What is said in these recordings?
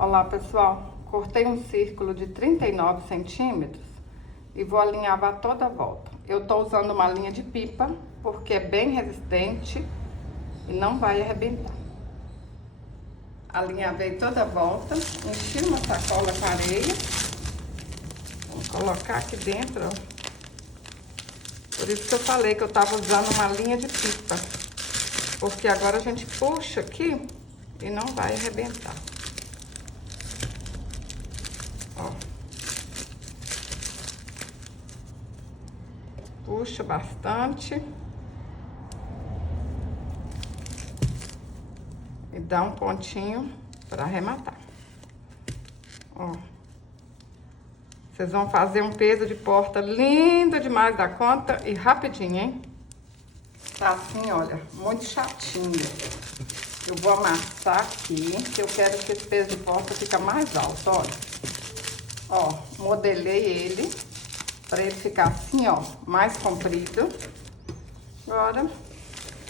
Olá pessoal, cortei um círculo de 39 centímetros e vou alinhavar toda a volta. Eu tô usando uma linha de pipa porque é bem resistente e não vai arrebentar. Alinhavei toda a volta, enchi uma sacola com areia. Vou colocar aqui dentro, ó. Por isso que eu falei que eu tava usando uma linha de pipa, porque agora a gente puxa aqui e não vai arrebentar. Ó. Puxa bastante. E dá um pontinho para arrematar. Ó. Vocês vão fazer um peso de porta lindo demais da conta e rapidinho, hein? Tá assim, olha, muito chatinho. Eu vou amassar aqui, que eu quero que esse peso de porta fique mais alto, olha. Ó, modelei ele para ele ficar assim, ó, mais comprido. Agora,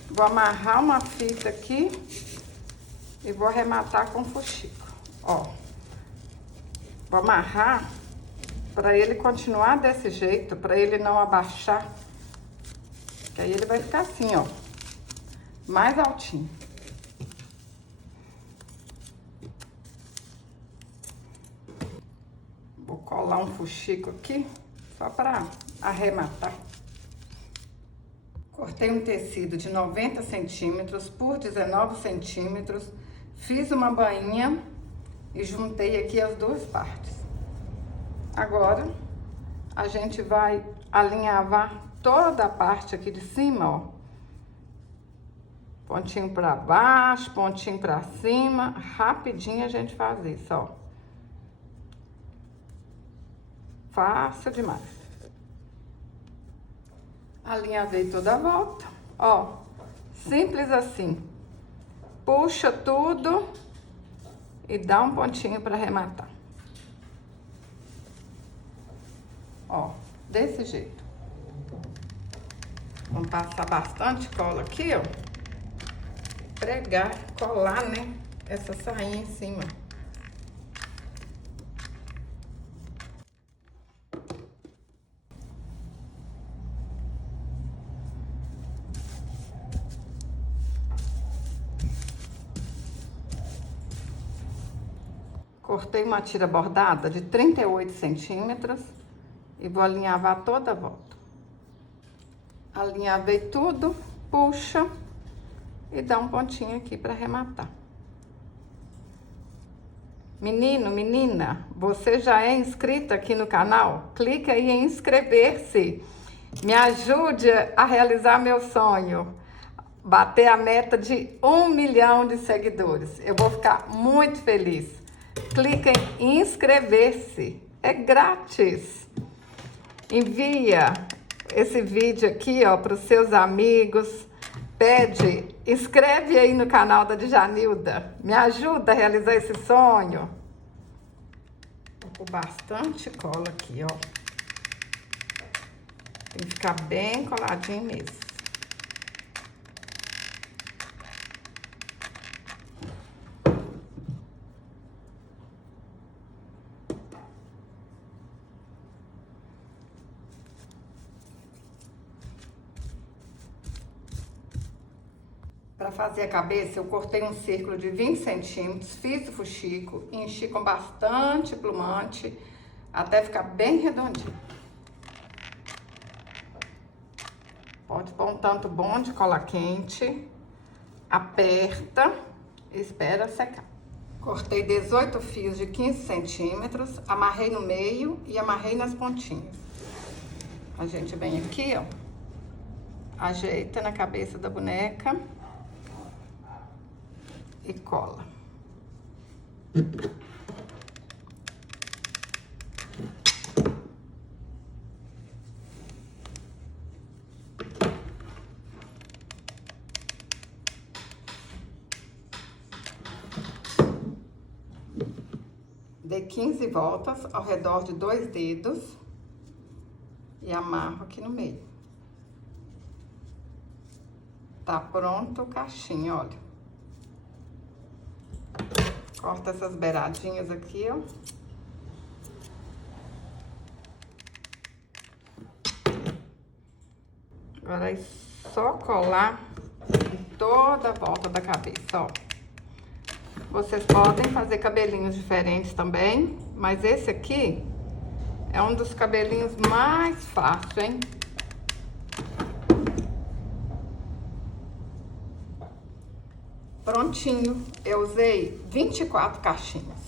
vou amarrar uma fita aqui e vou arrematar com fuxico, ó. Vou amarrar para ele continuar desse jeito, para ele não abaixar. Que aí ele vai ficar assim, ó, mais altinho. Vou colar um fuxico aqui, só para arrematar. Cortei um tecido de 90 centímetros por 19 centímetros, fiz uma bainha e juntei aqui as duas partes. Agora, a gente vai alinhavar toda a parte aqui de cima, ó. Pontinho pra baixo, pontinho pra cima, rapidinho a gente faz isso, ó. Fácil demais. Alinhavei toda a volta, ó. Simples assim. Puxa tudo e dá um pontinho pra arrematar. Ó, desse jeito. Vamos passar bastante cola aqui, ó. Pregar, colar, né? Essa sainha em cima. Cortei uma tira bordada de 38 centímetros e vou alinhavar toda a volta. Alinhavei tudo, puxa e dá um pontinho aqui para arrematar. Menino, menina, você já é inscrita aqui no canal? Clica aí em inscrever-se. Me ajude a realizar meu sonho. Bater a meta de 1 milhão de seguidores. Eu vou ficar muito feliz. Clica em inscrever-se. É grátis. Envia esse vídeo aqui, ó, para os seus amigos. Pede, inscreve aí no canal da Djanilda. Me ajuda a realizar esse sonho. Vou pôr bastante cola aqui, ó. Tem que ficar bem coladinho mesmo. Para fazer a cabeça, eu cortei um círculo de 20 centímetros, fiz o fuxico, enchi com bastante plumante, até ficar bem redondinho. Pode pôr um tanto bom de cola quente, aperta e espera secar. Cortei 18 fios de 15 centímetros, amarrei no meio e amarrei nas pontinhas. A gente vem aqui, ó, ajeita na cabeça da boneca e cola. Dei 15 voltas ao redor de 2 dedos e amarro aqui no meio. Tá pronto o cachinho, olha. Corta essas beiradinhas aqui, ó. Agora é só colar em toda a volta da cabeça, ó. Vocês podem fazer cabelinhos diferentes também, mas esse aqui é um dos cabelinhos mais fáceis, hein? Prontinho, eu usei 24 caixinhas.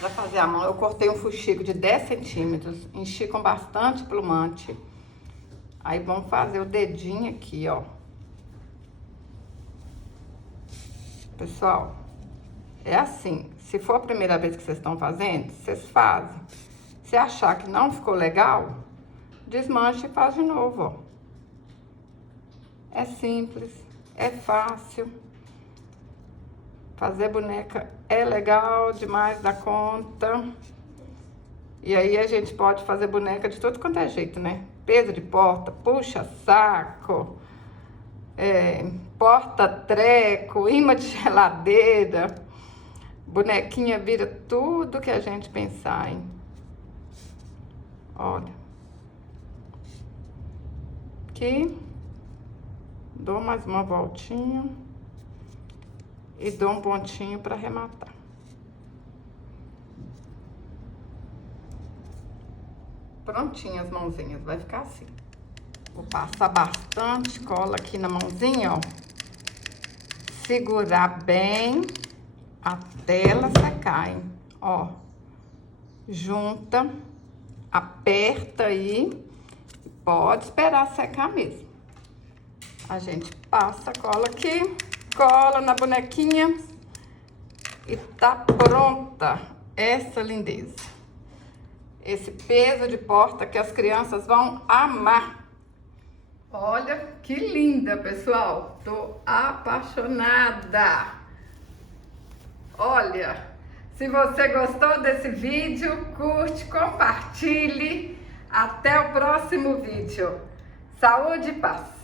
Para fazer a mão, eu cortei um fuxico de 10 centímetros, enchi com bastante plumante. Aí vamos fazer o dedinho aqui, ó. Pessoal, é assim, se for a primeira vez que vocês estão fazendo, vocês fazem. Se achar que não ficou legal, desmancha e faz de novo, ó. É simples, é fácil. Fazer boneca é legal demais da conta. E aí a gente pode fazer boneca de todo quanto é jeito, né? Peso de porta, puxa-saco, porta-treco, imã de geladeira. Bonequinha vira tudo que a gente pensar, hein? Olha. Aqui. Dou mais uma voltinha. E dou um pontinho para arrematar. Prontinho as mãozinhas, vai ficar assim. Vou passar bastante cola aqui na mãozinha, ó. Segurar bem até ela secar, hein? Ó. Junta, aperta aí. Pode esperar secar mesmo. A gente passa a cola aqui. Cola na bonequinha e tá pronta essa lindeza. Esse peso de porta que as crianças vão amar. Olha que linda, pessoal. Tô apaixonada. Olha, se você gostou desse vídeo, curte, compartilhe. Até o próximo vídeo. Saúde e paz.